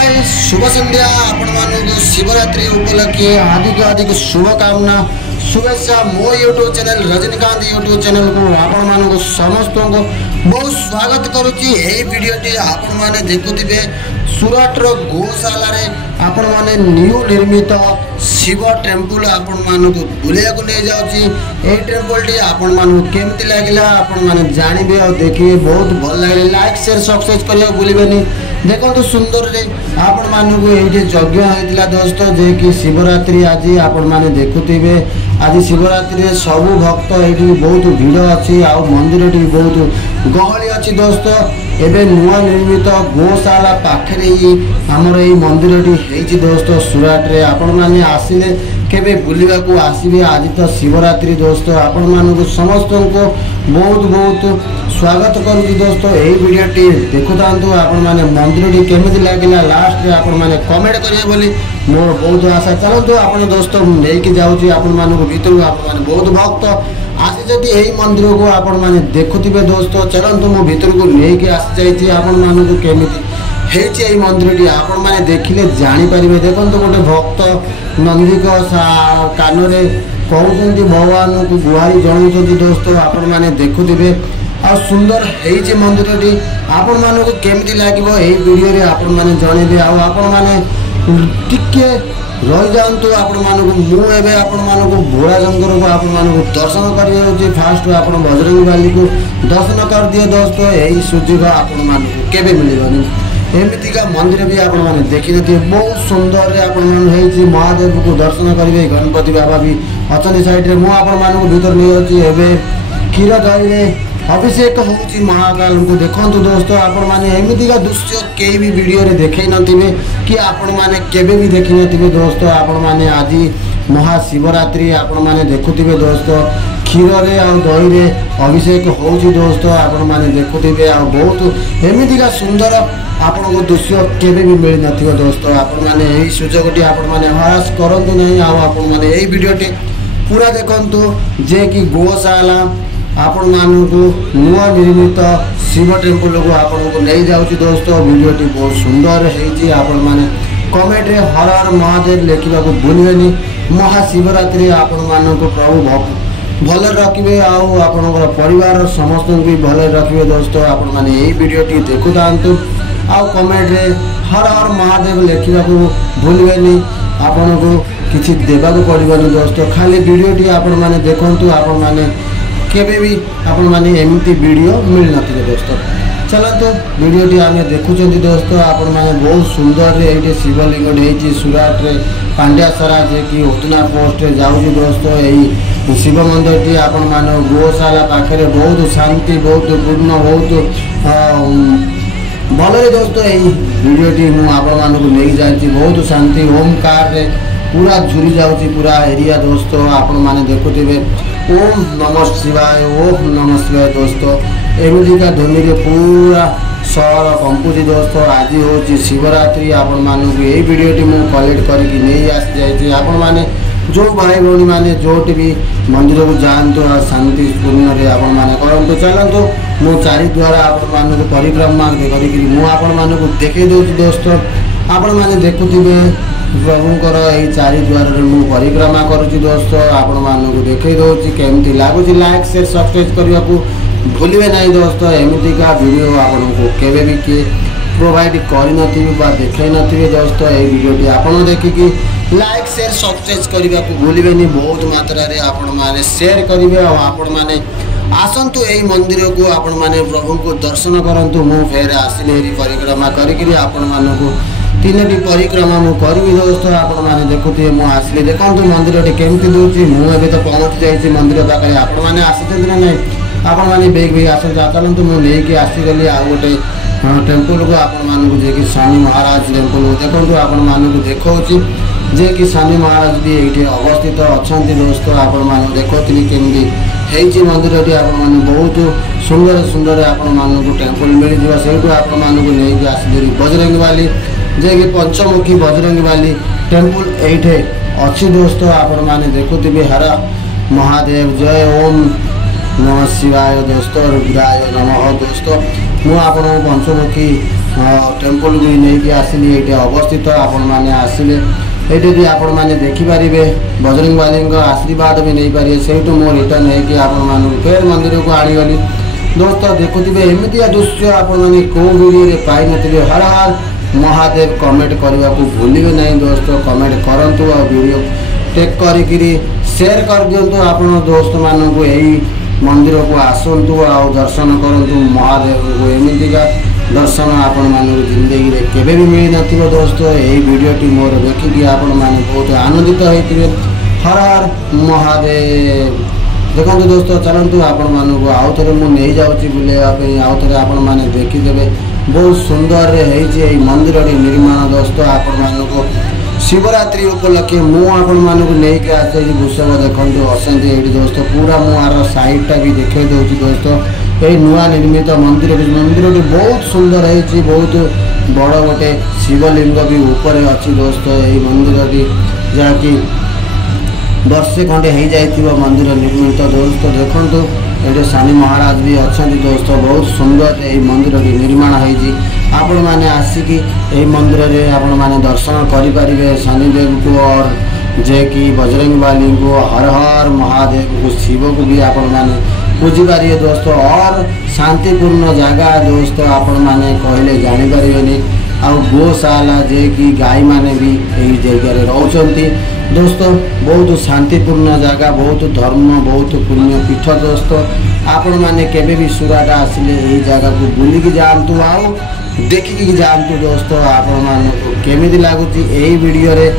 हाय शुभ संध्या आपण शिवरात्रि उपलक्षे हार्दिक शुभकामना शुभेच्छा मो YouTube channel Rajinikanth YouTube channel को आपण समस्त को बहुत स्वागत करुच्ची। यही वीडियोटी आपण माने देखुथिबे सुरटर गोशाला रे आपण माने न्यू निर्मित शिव टेम्पल आपण मानक बुलिया को ले जाउची। ए टेम्पल टी आपण मानक केमती लागिला आपण माने जानिबे और देखिए बहुत भल लागे। लाइक शेयर सब्सक्राइब करिया भूलिबेनी। देखो सुंदर रे आपण मानक एठी यज्ञ होइतिला दोस्तों जे कि शिवरात्रि आज आपण माने देखुथिबे। आज शिवरात्रि रे सब भक्त एठी बहुत भीड़ अछि आ मंदिर टी बहुत गहली अछि दोस्तों। एबे नुआ निर्मित गोशाला पाखरे ही हमर एई मंदिर टी हेछि दोस्तों। सुराट रे आपण माने आसिले केबे बुलिबा को आसीबे। आज तो शिवरात्रि दोस्तों आपण मानक समस्त को बहुत बहुत स्वागत करूँ दोस्तों। यही वीडियो टी देखु था आपण माने मंदिर टी केमिति लागिला लास्ट रे आपण माने कमेंट करिए बोली मोर बहुत आशा। चलतो आपण दोस्तों लेके जाउची आपण मानक भीतर आपण माने बहुत भक्त आसी जदि यही मंदिर को आपण माने देखुथिबे दोस्तों। चलतो मो भीतर को लेके आसी जाईची आपण मानक केमिति हेछि एई मंदिर टी आपण माने देखिले जानि परिबे। देखंतो गोटे भक्त नंदी को कान रे कहउछंती भगवान को गुहारी जणाउछंती दोस्तों। आपण माने देखुथिबे आ सुंदर हेछि मंदिर टी आपण मानक केमिति लागिबो एई वीडियो रे आपण माने जणेबे। आ आपण माने टिके रही जातु आपण मानक मु एबे आपण मानक भोला जंगर को आपण मानक दर्शन करियो। फास्ट आपण बजरंग बाली को दर्शन कर दिए दोस्तों। यही सुযোଗ आपण मानक केबे मिलिबनी। एमितिका मंदिर भी आपण माने देखि नथि बहुत सुंदर रे आपण माने हेछि। महादेव को दर्शन करिवे। गणपति बाबा भी अछन साइड रे मु आपण मानक भीतर नै अछि। एबे खीर दही रे अभिषेक होउची महाकाल को देखंतु दोस्तों। आपण माने एमितिका दृश्य केई भी वीडियो रे देखै नथिबे कि आपण माने केबे भी देखि नथिबे दोस्तों। आपण माने आज महाशिवरात्रि आपण माने देखुथिबे दोस्तों। खीर रे आ दही रे अभिषेक होउची दोस्तों। आपण माने देखुथिबे आ बहुत एमितिका सुंदर आपण को दृश्य केबे भी मिल नथिबे दोस्तों। आपण माने एही सुजोगटी आपण माने हरास करंतु नै। आ आपण माने एही वीडियोटी पूरा देखंतु जे कि गोशाला आपण मानक नुआ निर्मित शिव टेम्पल को आपण को नहीं जाउची दोस्तों। वीडियोटी बहुत सुंदर हेछि। आपण माने कमेंट रे हर हर महादेव लेखिबा को भूलिबेनी। महाशिवरात्रि आपण मानक प्रभु भल रखिबे आउ आपनकर परिवार समस्त भी भल रखिबे दोस्तों। आपण माने एही वीडियोटी देखु थांतु आउ कमेंट रे हर हर महादेव लेखिबा को भूलिबेनी। आपण को किछि देबा को पड़िबनी दोस्तों। खाली वीडियोटी आपण माने देखंतु। आपण माने केबे भी आपण माने एमिति वीडियो मिल नथिबे दोस्तों। चलतो वीडियोटी आमे देखुचंती दोस्तों। आपण माने बहुत सुंदर रे एटे शिवलिंग हेछि सुराट रे पांड्यासरा जे कि उतना पोस्ट रे जाउची दोस्तों। एही शिव मंदिर टी आपण माने गोशाला पाखरे बहुत शांति बहुत पूर्ण बहुत भले दोस्तों। एही वीडियोटी मु आपण मानक नै जाईची बहुत शांति ओमकार रे पूरा झुरी जाउची पूरा एरिया दोस्तों। आपण माने देखुथिबे ओम नमः शिवाय ओम नमः शिवाय दोस्तों। एमितिका ध्वनि रे पूरा सहर कंपुची दोस्तों। आज होची शिवरात्रि। आपण मानक एही वीडियोटी मु कलेक्ट करके नै आसी जाईची। आपण माने जो भाई भौणी माने जोटी भी मंदिर को जानतु आ शांति पूर्ण रे आपण माने करंतु। चलंतु मु चारि द्वारा आपण मानक परिक्रमा करिकरी मु आपण मानक देखै दोची दोस्तों। आपण माने देखुथिबे प्रभुंकर एही चारि द्वार रे मु परिक्रमा करूची दोस्तों। आपण मानक देखै दोची केमती लागुची। लाइक शेयर सब्सक्राइब करिया को भूलिबे नै दोस्तों। एमितिका वीडियो आपण को केबे भी के प्रोवाइड करि नथिबे बा देखै नथिबे दोस्तों। एही वीडियोटी आपण देखिकी लाइक शेयर सब्सक्राइब करिया को भूलिबे नै। बहुत मात्रा रे आपण माने शेयर करिवे आ आपण माने आसंतु एही मंदिर को आपण माने प्रभु को दर्शन करंतु। मु फेर आसिले एरी परिक्रमा करिकरी आपण मानको तीनोटी परिक्रमा मु करिवि दोस्तों। आपण माने देखुथिबे मु आसिले देखंतु मंदिर टी केमति दोची। मु एबे तो पहुंच जाईची मंदिर पाखरे। आपण माने आसिते ना नै आपण माने बेग बेग आसन जातलंतु मु लेके आसी गली आ गोटे टेम्पल को आपण मानको जे कि स्वामी महाराज टेम्पल देखंतु। आपण मानको देखौची जे कि स्वामी महाराज भी एठी अवस्थित अछंती दोस्तों। आपण माने देखोथिबे केमति हेछि मंदिर टी। आपण माने बहुत सुंदर सुंदर आपण मानको टेम्पल मिल जिवा। सेठु आपण मानको लेके आसी बजरंग वाली जे कि पंचमुखी बजरंग वाली टेम्पल एठे अच्छी दोस्तों। आपण माने देखुथिबे हर महादेव जय ओम नमः शिवाय दोस्तों। रुद्राय नमः दोस्तों। मु आपण पंचमुखी टेम्पल को नहीं आसिली ये अवस्थित आपण मैंने आसिले ये भी आपण मैंने देखिपारे बजरंग बाली आशीर्वाद भी नहीं पारे से मो रिटर्न होगी आपण फेर मंदिर को आनीगली दोस्त देखुवे एमती दृश्य आपण मैंने कौ वीडियो पाई नी हर हर महादेव कमेंट करने को भूलिए ना दोस्त कमेंट करूँ आ वीडियो टेक करी शेयर कर दिंतु आपण दोस्त मानू यही मंदिर को आसतु आ दर्शन करूँ महादेव को एमतीका दर्शन आपण मान जिंदगी में केवे भी मिल न दोस्त यही वीडियोटी मोर देखिए आपण मैंने बहुत आनंदित होते हर हर महादेव देखो दोस्त चलतु आपण मानक आउ थे मुझे जाऊँगी बुलायापी आउ थे आपण मैंने देखीदे बहुत सुंदर है मंदिर निर्माण दोस्त आपण मानक शिवरात्रि उपलक्षे मुझे आसे वृषभ देखते असेंगे ये दोस्त पूरा मुझे साइडटा भी देखे दूसरी दोस्त ये नुआ निर्मित मंदिर बहुत सुंदर है बहुत बड़ गोटे शिवलिंग भी ऊपर अच्छी दोस्त यही मंदिर जहाँकि वर्षे खंडे हो जाइए मंदिर निर्मित दोस्त देखो ये शनि महाराज भी अच्छा दोस्त बहुत सुंदर यही मंदिर निर्माण होती आपण मैंने आसिकी यही मंदिर में आपण मैंने दर्शन करें शनिदेव को और जे कि बजरंग बाली को हर हर महादेव को शिव को भी आपण मैंने पूजी पारे दोस्त और शांतिपूर्ण जगह दोस्त आपण मैंने कहले जानीपर आ गोशाला जे कि गाई माने भी यही जगह रोचती दोस्त बहुत शांतिपूर्ण जगह बहुत धर्म बहुत पुण्य पीठ दोस्त आपण मैंने केबे भी सुराटा आसिले यही जगह को बुलिकी जातु आओ देखिकी जातु दोस्त आपण मानक केमिति लागुची यही वीडियो रे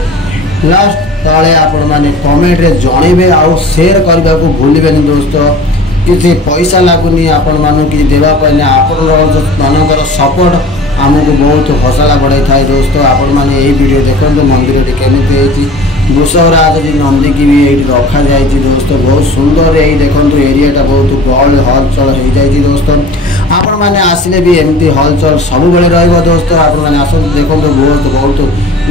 लास्ट तले आपण माने कमेंट रे जणेबे आउ शेयर करबा को भूलिबे नि दोस्त किसी पैसा लागुनी आपण मानु कि देवा पने आपण मानकर सपोर्ट आमको बहुत हौसला बढ़ाई थाए दोस्त आपण माने यही वीडियो देखो मंदिर केमिति वृषभराज जी नंदी की भी ये रखा जाए दोस्त बहुत सुंदर यही देखो एरियाटा बहुत गहल हलचल हो जाए दोस्त आपण मैंने आसिले भी एमती हलचल सब बेले रोस्त आपण मैंने आस देखो बहुत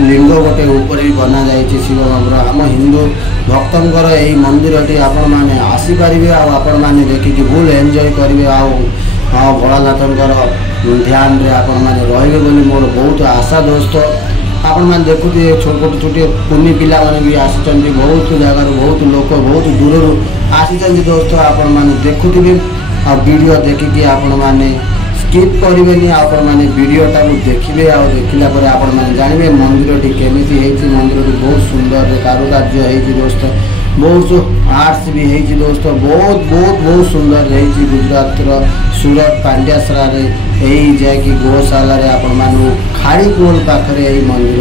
लिंग गोटे ऊपर भी बना जाए शिव मंदिर आम हिंदू भक्तर यही मंदिर टी आपण मैंने आसीपारे आपण मैंने देखिकी फुल एंजॉय करेंगे हाँ भोलानाथंकर ध्यान रे आपण मैंने रे मोर बहुत आशा दोस्त आपण मैंने देखुए छोटे छोटे कुनी पिला भी आसी बहुत जगार बहुत लोक बहुत दूर आसी दोस्त आपण मैंने देखुए आ वीडियो देखिकी आपण मैंने स्किप करेंगे आपण मैंने वीडियोटा को देखिए आ देखला पर आपण मैंने जानवे मंदिर केमिति है मंदिर बहुत सुंदर कारुकार्य है दोस्त बहुत आर्ट्स भी है दोस्त बहुत बहुत बहुत सुंदर है गुजरात सूरत पांड्यासरा यही जाकि गोशाला आपण मानू खाड़ी पोल पाखे यही मंदिर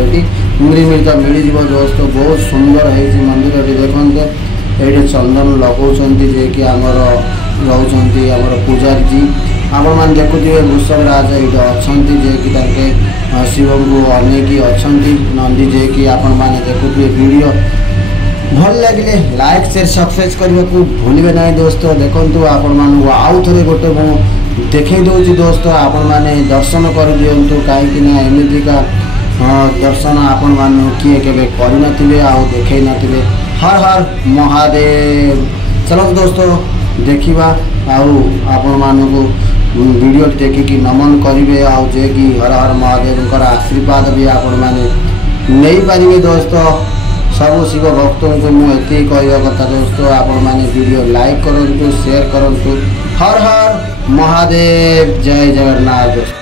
निर्मित मिल दोस्त बहुत सुंदर है मंदिर देखते ये चंदन लगाउछंती जे कि आमर रोचंती आमर पूजारी जी आपण मैंने देखुए वृषभराज ये अच्छा जे कि शिव को अनेक अच्छा नंदी जे कि आपण मैंने देखुए वीडियो भल लगे लाइक शेयर सब्सक्राइब करने को भूलिए ना दोस्त देखो आपण मानू आउ थे गोटे मुझे देखे दूसरी दोस्त आपण मैंने दर्शन कर दिंतु कहीं एमतीका दर्शन आपण मानू किए के करे आउ देखे नथिबे हर हर महादेव चलो दोस्तों देखा आपण मानू वीडियो देखिकी नमन करेंगे आउ जे कि हर हर महादेव आशीर्वाद भी आपण मैंने नहीं पारे दोस्त सब शिव भक्तों को मुझे कहवा कथा दोस्त आपण मैंने वीडियो लाइक करूँ शेयर करूँ हर हर महादेव जय जगन्नाथ दोस्त।